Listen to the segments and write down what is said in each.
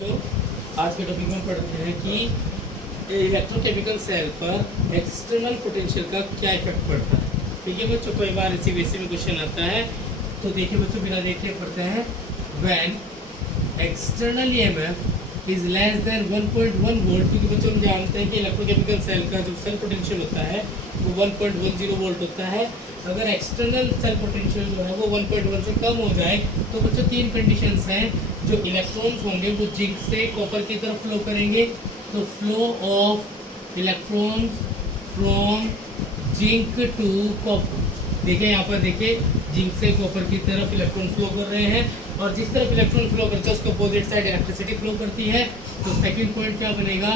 तो आज के टॉपिक में पढ़ते हैं कि इलेक्ट्रोकेमिकल सेल पर एक्सटर्नल पोटेंशियल का क्या इफेक्ट पड़ता है। ठीक है बच्चों, कई बार इसी बेसिस में क्वेश्चन आता है। तो देखिए बच्चों, बिना देखे पढ़ते हैं। When external EMF is less than 1.1 volt, क्योंकि बच्चों हम जानते हैं कि इलेक्ट्रोकेमिकल सेल का जो सेल पोटेंशियल होता है वो 1.10 वोल्ट होता है। अगर एक्सटर्नल सेल पोटेंशियल जो है वो 1.1 से कम हो जाए तो बच्चों तीन कंडीशंस हैं। जो इलेक्ट्रॉन्स होंगे वो जिंक से कॉपर की तरफ फ्लो करेंगे। तो flow of electrons from zinc to copper, देखिए यहाँ पर देखिए जिंक से कॉपर की तरफ इलेक्ट्रॉन फ्लो कर रहे हैं, और जिस तरफ इलेक्ट्रॉन फ्लो करते हैं उसको अपोजिट साइड इलेक्ट्रिसिटी फ्लो करती है। तो सेकंड पॉइंट क्या बनेगा?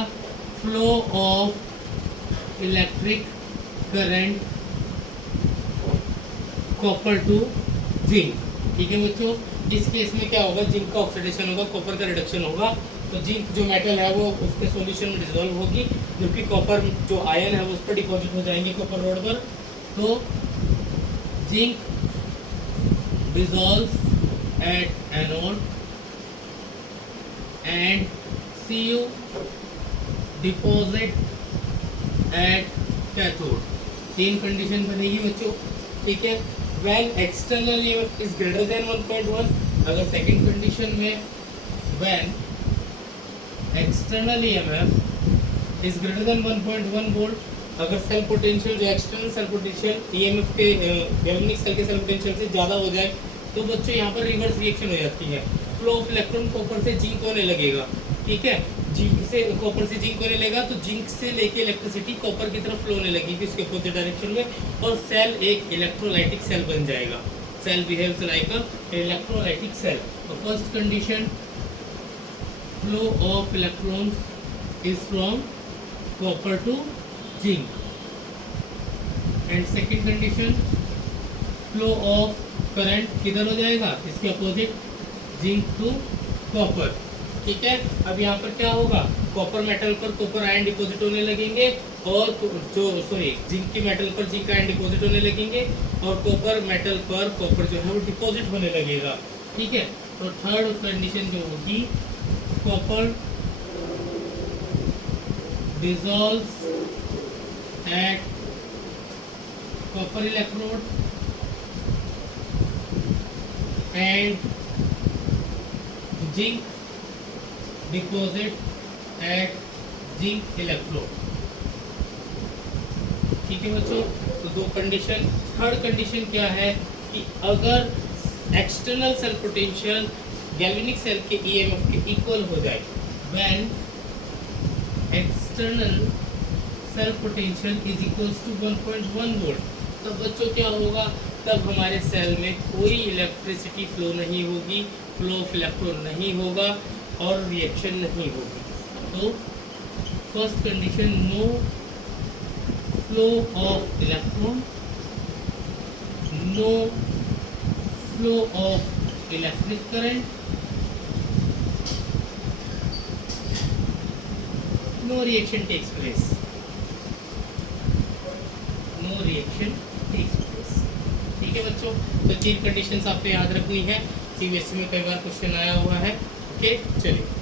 Flow of electric current copper to zinc. ठीक है बच्चों, इस केस में क्या होगा? जिंक का ऑक्सीडेशन होगा, कॉपर का रिडक्शन होगा। तो जिंक जो मेटल है वो उसके सॉल्यूशन में डिसॉल्व होगी, जबकि कॉपर जो आयन है वो उस पर डिपॉजिट हो जाएंगे कॉपर रोड पर। तो zinc dissolve at anode and Cu deposit at cathode. तीन कंडीशन बनेगी बच्चों। ठीक है, when external EMF is greater than 1.1। अगर सेकंड कंडीशन में when external EMF is greater than 1.1 volt, अगर सेल पोटेंशियल जो एक्सटर्नल सेल पोटेंशियल ईएमएफ के गैल्वेनिक सेल के सेल पोटेंशियल से ज़्यादा हो जाए तो बच्चों यहाँ पर रिवर्स रिएक्शन हो जाती है। फ्लो ऑफ इलेक्ट्रॉन कॉपर से जिंक होने लगेगा। ठीक है, जिंक से कॉपर से जिंक होने लगेगा तो जिंक से लेके इलेक्ट्रिसिटी कॉपर की तरफ फ्लो होने लगेगी उसके अपोजिट डायरेक्शन में, और सेल एक इलेक्ट्रोलाइटिक सेल बन जाएगा। Cell behaves like a electrolytic cell. तो first condition, flow of electrons is from copper to zinc, and second condition, flow of current किधर हो जाएगा? इसके अपोजिट, जिंक टू कॉपर। ठीक है, अब यहाँ पर क्या होगा? कॉपर मेटल पर कॉपर आयन डिपॉजिट होने लगेंगे, और जिंक की मेटल पर जिंक आयन डिपॉजिट होने लगेंगे, और कॉपर मेटल पर कॉपर जो है वो डिपॉजिट होने लगेगा। ठीक है, तो थर्ड कंडीशन जो होगी, copper dissolves at copper electrode and zinc deposit at zinc electrode. ठीक है बच्चों, तो दो कंडीशन। थर्ड कंडीशन क्या है कि अगर external cell potential galvanic cell के ईएमएफ के इक्वल हो जाए, when external cell potential is equals to 1.1 volt, तब बच्चों क्या होगा? तब हमारे सेल में कोई इलेक्ट्रिसिटी फ्लो नहीं होगी, फ्लो ऑफ इलेक्ट्रॉन नहीं होगा, और रिएक्शन नहीं होगी। तो first condition, no flow of electron, no flow of electric current, no reaction takes place, no reaction takes place. ठीक है बच्चों, तो तीन कंडीशंस आपको याद रखनी है, सीबीएसई में कई बार क्वेश्चन आया हुआ है। ओके, चलिए।